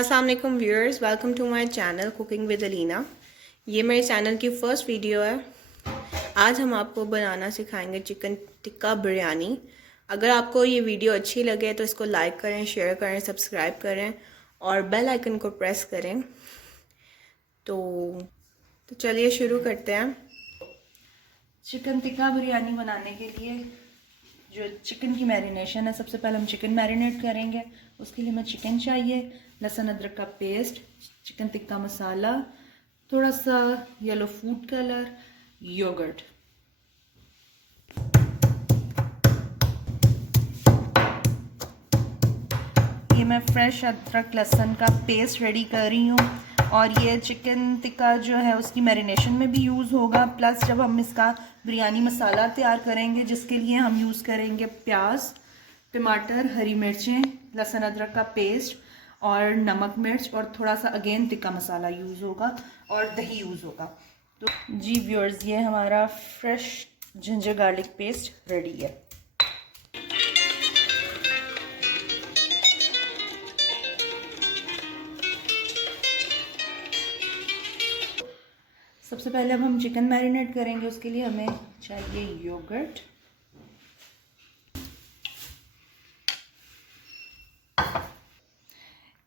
अस्सलाम वालेकुम viewers, welcome to my channel cooking with Alina. ये मेरे चैनल की फ़र्स्ट वीडियो है। आज हम आपको बनाना सिखाएंगे चिकन टिक्का बिरयानी। अगर आपको ये वीडियो अच्छी लगे तो इसको लाइक करें, शेयर करें, सब्सक्राइब करें और बेल आइकन को प्रेस करें। तो चलिए शुरू करते हैं। चिकन टिक्का बिरयानी बनाने के लिए जो चिकन की मैरिनेशन है, सबसे पहले हम चिकन मैरिनेट करेंगे। उसके लिए हमें चिकन चाहिए, लहसुन अदरक का पेस्ट, चिकन टिक्का मसाला, थोड़ा सा येलो फूड कलर, योगर्ट। ये मैं फ्रेश अदरक लहसुन का पेस्ट रेडी कर रही हूँ और ये चिकन टिक्का जो है उसकी मैरिनेशन में भी यूज़ होगा। प्लस जब हम इसका बिरयानी मसाला तैयार करेंगे जिसके लिए हम यूज़ करेंगे प्याज, टमाटर, हरी मिर्चें, लहसुन अदरक का पेस्ट और नमक मिर्च और थोड़ा सा अगेन टिक्का मसाला यूज़ होगा और दही यूज़ होगा। तो जी व्यूअर्स, ये हमारा fresh ginger garlic paste ready है। सबसे पहले अब हम चिकन मैरिनेट करेंगे। उसके लिए हमें चाहिए योगर्ट,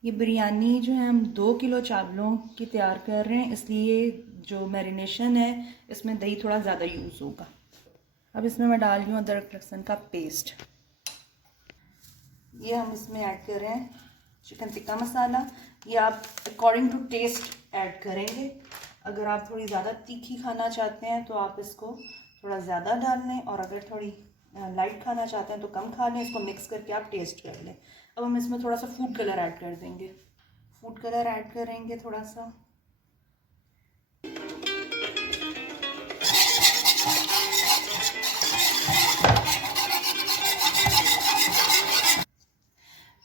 ये बिरयानी जो है हम 2 किलो चावलों की तैयार कर रहे हैं, इसलिए जो मैरिनेशन है इसमें दही थोड़ा ज़्यादा यूज़ होगा। अब इसमें मैं डाल रही हूँ अदरक लहसुन का पेस्ट। ये हम इसमें ऐड कर रहे हैं चिकन टिक्का मसाला। ये आप अकॉर्डिंग टू टेस्ट ऐड करेंगे। अगर आप थोड़ी ज़्यादा तीखी खाना चाहते हैं तो आप इसको थोड़ा ज़्यादा डाल लें, और अगर थोड़ी लाइट खाना चाहते हैं तो कम खा लें। इसको मिक्स करके आप टेस्ट कर लें। अब हम इसमें थोड़ा सा फूड कलर ऐड कर देंगे। फूड कलर ऐड करेंगे थोड़ा सा।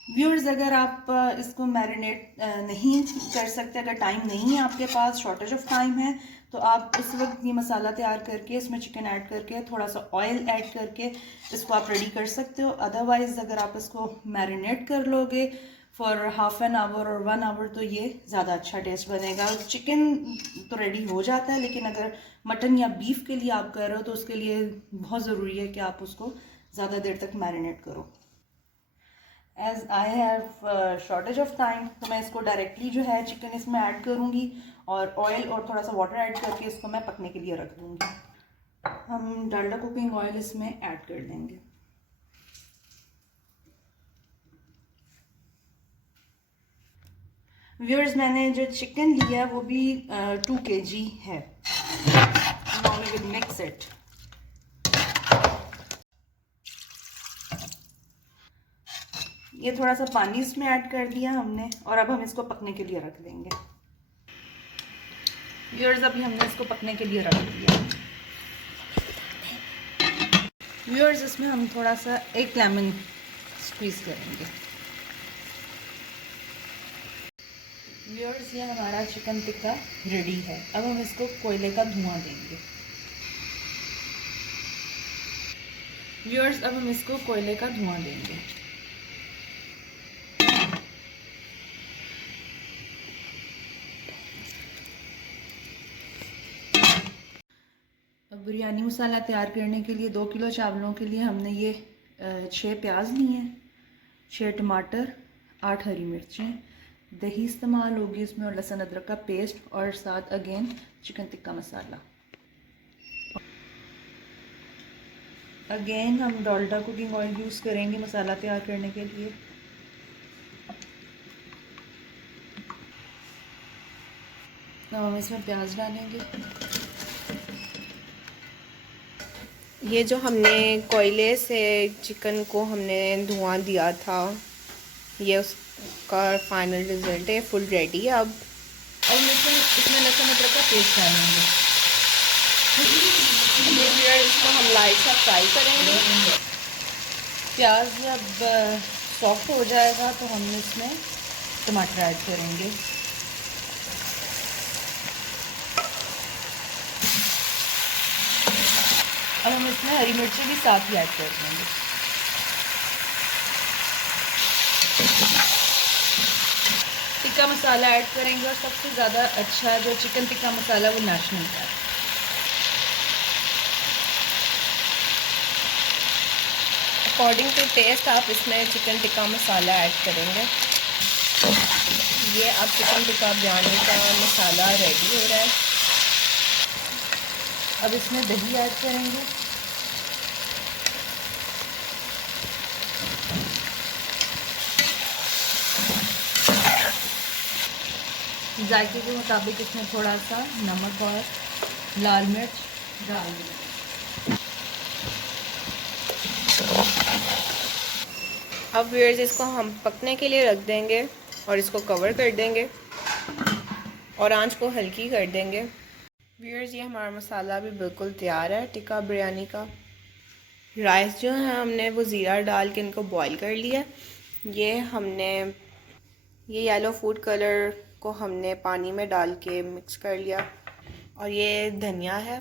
व्यूअर्स, अगर आप इसको मैरिनेट नहीं कर सकते, अगर टाइम नहीं है आपके पास, शॉर्टेज ऑफ टाइम है, तो आप उस वक्त ये मसाला तैयार करके इसमें चिकन ऐड करके थोड़ा सा ऑयल ऐड करके इसको आप रेडी कर सकते हो। अदरवाइज़ अगर आप इसको मैरिनेट कर लोगे फॉर हाफ एन आवर और 1 आवर तो ये ज़्यादा अच्छा टेस्ट बनेगा। चिकन तो रेडी हो जाता है, लेकिन अगर मटन या बीफ के लिए आप कर रहे हो तो उसके लिए बहुत ज़रूरी है कि आप उसको ज़्यादा देर तक मैरिनेट करो। As I have shortage of time तो मैं इसको डायरेक्टली जो है चिकन इसमें ऐड करूँगी और ऑयल और थोड़ा सा वाटर ऐड करके इसको मैं पकने के लिए रख दूँगी। हम डालडा कुकिंग ऑयल इसमें ऐड कर देंगे। व्यूअर्स, मैंने जो चिकन लिया वो भी 2 kg है। Now we will mix it. ये थोड़ा सा पानी इसमें ऐड कर दिया हमने और अब हम इसको पकने के लिए रख देंगे। व्यूअर्स, अभी हमने इसको पकने के लिए रख दिया। व्यूअर्स, इसमें हम थोड़ा सा एक लेमन स्क्वीज करेंगे। व्यूअर्स, ये हमारा चिकन टिक्का रेडी है। अब हम इसको कोयले का धुआं देंगे। व्यूअर्स, अब हम इसको कोयले का धुआं देंगे। अब बिरयानी मसाला तैयार करने के लिए 2 किलो चावलों के लिए हमने ये 6 प्याज लिए हैं, 6 टमाटर, 8 हरी मिर्चें, दही इस्तेमाल होगी इसमें और लहसुन अदरक का पेस्ट और साथ again chicken tikka masala. Again हम डालडा कुकिंग ऑयल यूज़ करेंगे मसाला तैयार करने के लिए। अब हम इसमें प्याज डालेंगे। ये जो हमने कोयले से चिकन को हमने धुआं दिया था, ये उसका फाइनल रिजल्ट है, फुल रेडी है। अब इसमें लहसुन अदरक का पेस्ट डालेंगे। इसको हम लाइट सा फ्राई करेंगे। प्याज जब सॉफ्ट हो जाएगा तो हम इसमें टमाटर ऐड करेंगे। अब हम इसमें हरी मिर्ची भी साथ ही ऐड कर देंगे। टिक्का मसाला ऐड करेंगे और सबसे ज़्यादा अच्छा जो चिकन टिक्का मसाला वो नेशनल का है। अकॉर्डिंग टू टेस्ट आप इसमें चिकन टिक्का मसाला ऐड करेंगे। ये अब चिकन टिक्का बिरयानी का मसाला रेडी हो रहा है। अब इसमें दही ऐड करेंगे। जायके के मुताबिक इसमें थोड़ा सा नमक और लाल मिर्च डाल देंगे। अब व्यूअर्स इसको हम पकने के लिए रख देंगे और इसको कवर कर देंगे और आंच को हल्की कर देंगे। व्यूअर्स ये हमारा मसाला भी बिल्कुल तैयार है टिक्का बिरयानी का। राइस जो है हमने वो ज़ीरा डाल के इनको बॉईल कर लिया। ये येलो फूड कलर को हमने पानी में डाल के मिक्स कर लिया और ये धनिया है,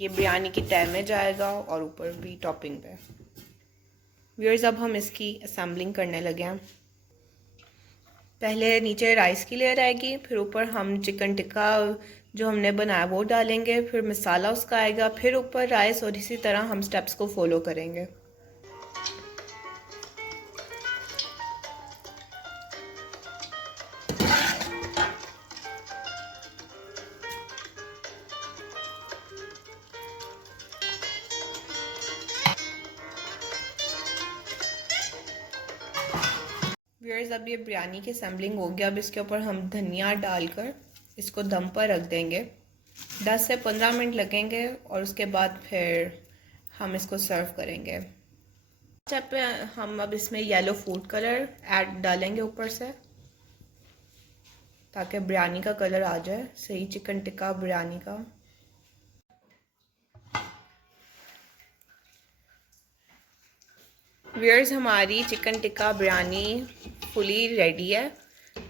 ये बिरयानी की तह में जाएगा और ऊपर भी टॉपिंग पे। व्यूअर्स अब हम इसकी असेंबलिंग करने लगे हैं। पहले नीचे राइस की लेयर आएगी, फिर ऊपर हम चिकन टिक्का जो हमने बनाया वो डालेंगे, फिर मसाला उसका आएगा, फिर ऊपर राइस और इसी तरह हम स्टेप्स को फॉलो करेंगे। व्यूअर्स अब ये बिरयानी की असेंबलिंग हो गया। अब इसके ऊपर हम धनिया डालकर इसको दम पर रख देंगे। 10 से 15 मिनट लगेंगे और उसके बाद फिर हम इसको सर्व करेंगे। स्टेप पे हम अब इसमें येलो फूड कलर डालेंगे ऊपर से ताकि बिरयानी का कलर आ जाए सही चिकन टिक्का बिरयानी का। व्यूअर्स हमारी chicken tikka biryani fully ready है।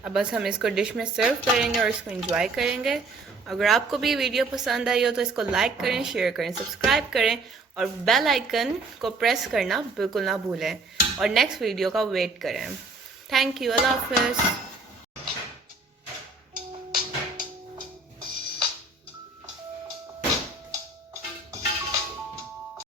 अब बस हम इसको डिश में सर्व करेंगे और इसको एंजॉय करेंगे। अगर आपको भी वीडियो पसंद आई हो तो इसको लाइक करें, शेयर करें, सब्सक्राइब करें और बेल आइकन को प्रेस करना बिल्कुल ना भूलें और नेक्स्ट वीडियो का वेट करें। Thank you. अल्लाह हाफ़िज़।